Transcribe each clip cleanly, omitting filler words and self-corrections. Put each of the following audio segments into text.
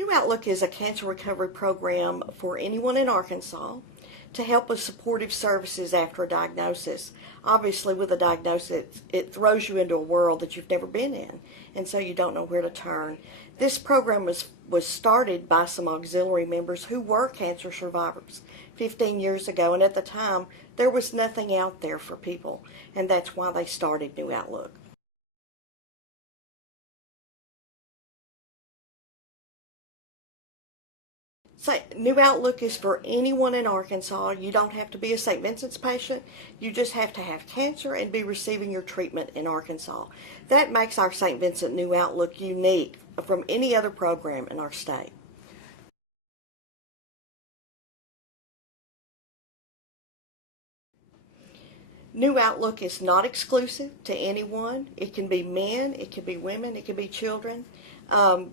New Outlook is a cancer recovery program for anyone in Arkansas to help with supportive services after a diagnosis. Obviously, with a diagnosis, it throws you into a world that you've never been in, and so you don't know where to turn. This program was started by some auxiliary members who were cancer survivors 15 years ago, and at the time, there was nothing out there for people, and that's why they started New Outlook. So, New Outlook is for anyone in Arkansas. You don't have to be a St. Vincent's patient. You just have to have cancer and be receiving your treatment in Arkansas. That makes our St. Vincent New Outlook unique from any other program in our state. New Outlook is not exclusive to anyone. It can be men, it can be women, it can be children.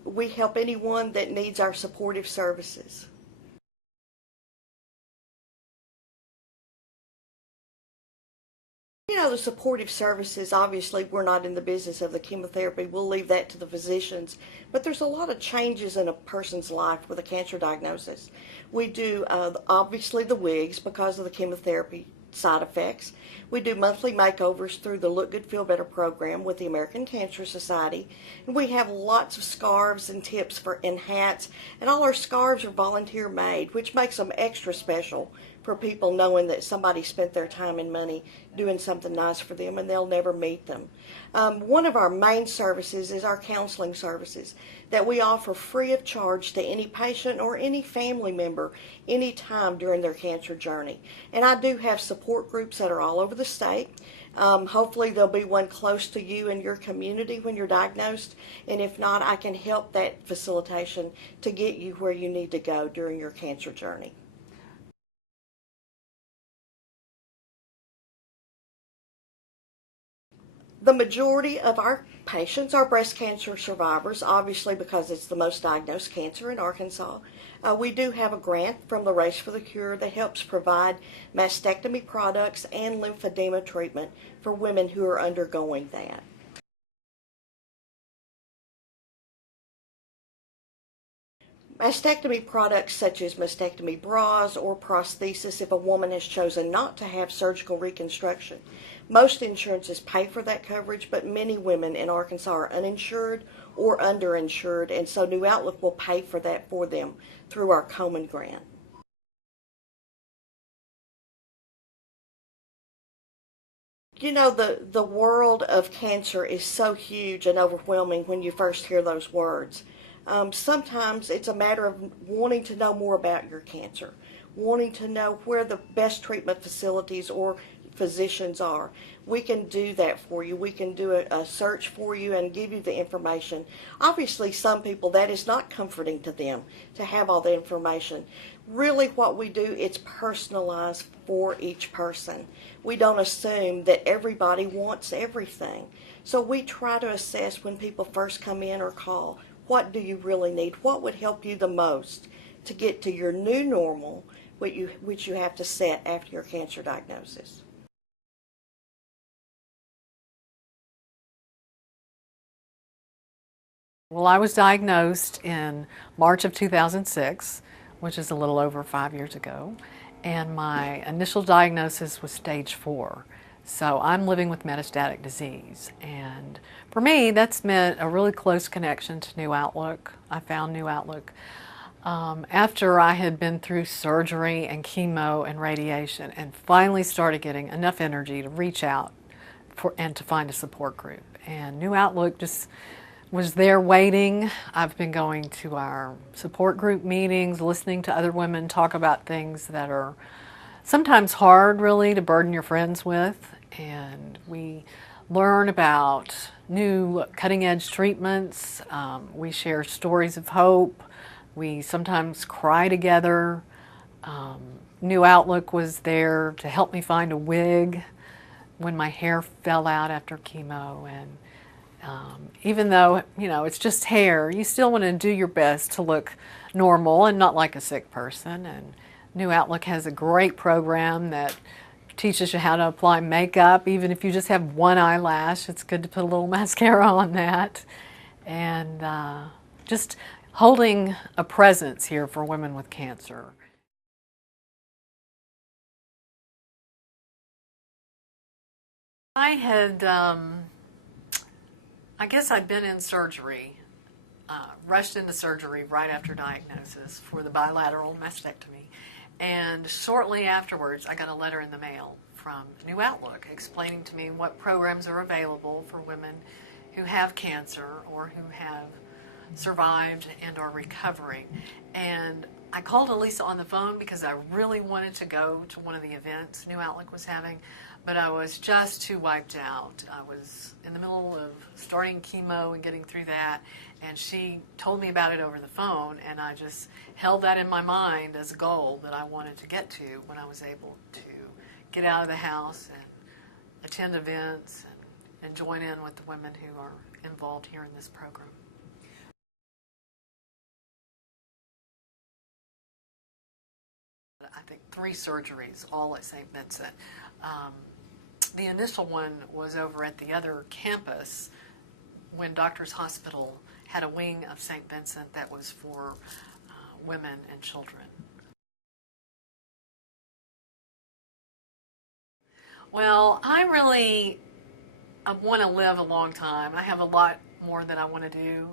We help anyone that needs our supportive services. You know, the supportive services, obviously, we're not in the business of the chemotherapy. We'll leave that to the physicians. But there's a lot of changes in a person's life with a cancer diagnosis. We do, obviously, the wigs because of the chemotherapy side effects. We do monthly makeovers through the Look Good, Feel Better program with the American Cancer Society. And we have lots of scarves and tips and hats. And all our scarves are volunteer made, which makes them extra special for people knowing that somebody spent their time and money doing something nice for them and they'll never meet them. One of our main services is our counseling services that we offer free of charge to any patient or any family member anytime during their cancer journey. And I do have support groups that are all over the state. Hopefully there'll be one close to you in your community when you're diagnosed, and if not, I can help that facilitation to get you where you need to go during your cancer journey. The majority of our patients are breast cancer survivors, obviously because it's the most diagnosed cancer in Arkansas. We do have a grant from the Race for the Cure that helps provide mastectomy products and lymphedema treatment for women who are undergoing that. Mastectomy products such as mastectomy bras or prosthesis if a woman has chosen not to have surgical reconstruction. Most insurances pay for that coverage, but many women in Arkansas are uninsured or underinsured, and so New Outlook will pay for that for them through our Komen grant. You know, the world of cancer is so huge and overwhelming when you first hear those words. Sometimes it's a matter of wanting to know more about your cancer, wanting to know where the best treatment facilities or physicians are. We can do that for you. We can do a search for you and give you the information. Obviously, some people, that is not comforting to them to have all the information. Really what we do, it's personalized for each person. We don't assume that everybody wants everything. So we try to assess when people first come in or call, what do you really need? What would help you the most to get to your new normal, which you have to set after your cancer diagnosis? Well, I was diagnosed in March of 2006, which is a little over 5 years ago, and my initial diagnosis was stage 4. So I'm living with metastatic disease, and for me that's meant a really close connection to New Outlook. I found New Outlook after I had been through surgery and chemo and radiation and finally started getting enough energy to reach out and to find a support group. And New Outlook just was there waiting. I've been going to our support group meetings, listening to other women talk about things that are sometimes hard really to burden your friends with, and we learn about new cutting-edge treatments. We share stories of hope. We sometimes cry together. New Outlook was there to help me find a wig when my hair fell out after chemo, and even though, you know, it's just hair, you still want to do your best to look normal and not like a sick person. And New Outlook has a great program that teaches you how to apply makeup. Even if you just have one eyelash, it's good to put a little mascara on that. And just holding a presence here for women with cancer. I had, I guess I'd been in surgery, rushed into surgery right after diagnosis for the bilateral mastectomy. And shortly afterwards, I got a letter in the mail from New Outlook explaining to me what programs are available for women who have cancer or who have survived and are recovering. And I called Elisa on the phone because I really wanted to go to one of the events New Outlook was having, but I was just too wiped out. I was in the middle of starting chemo and getting through that, and she told me about it over the phone, and I just held that in my mind as a goal that I wanted to get to when I was able to get out of the house and attend events and join in with the women who are involved here in this program. I think 3 surgeries, all at St. Vincent. The initial one was over at the other campus when Doctors Hospital had a wing of St. Vincent that was for women and children. Well, I want to live a long time. I have a lot more that I want to do,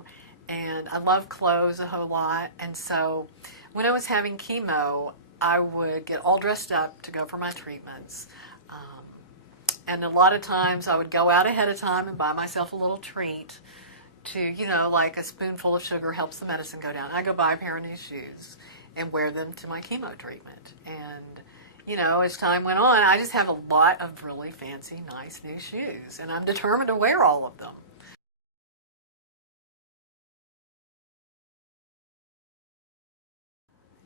and I love clothes a whole lot. And so when I was having chemo, I would get all dressed up to go for my treatments. And a lot of times I would go out ahead of time and buy myself a little treat to, you know, like a spoonful of sugar helps the medicine go down. I go buy a pair of new shoes and wear them to my chemo treatment. And, you know, as time went on, I just have a lot of really fancy, nice new shoes. And I'm determined to wear all of them.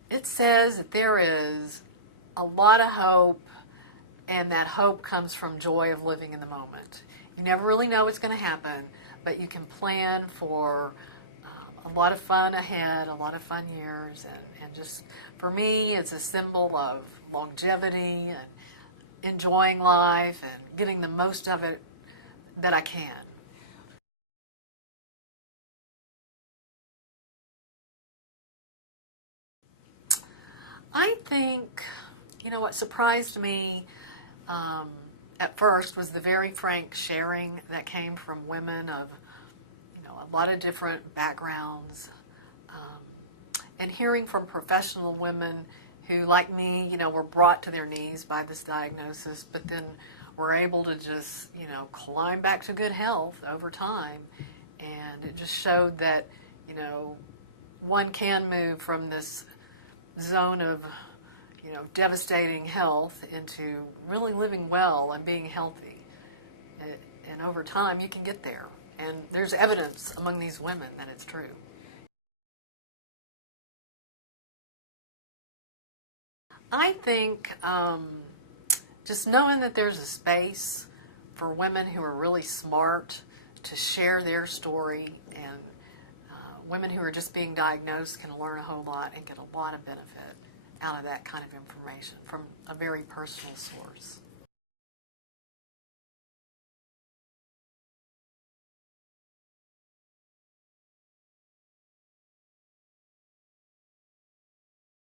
It says that there is a lot of hope, and that hope comes from joy of living in the moment. You never really know what's going to happen, but you can plan for a lot of fun ahead, a lot of fun years, and just, for me, it's a symbol of longevity and enjoying life and getting the most of it that I can. I think, you know, what surprised me at first was the very frank sharing that came from women of, you know, a lot of different backgrounds, and hearing from professional women who, like me, you know, were brought to their knees by this diagnosis, but then were able to just, you know, climb back to good health over time. And it just showed that, you know, one can move from this zone of, you know, devastating health into really living well and being healthy. And over time, you can get there. And there's evidence among these women that it's true. I think just knowing that there's a space for women who are really smart to share their story, and women who are just being diagnosed can learn a whole lot and get a lot of benefit out of that kind of information from a very personal source.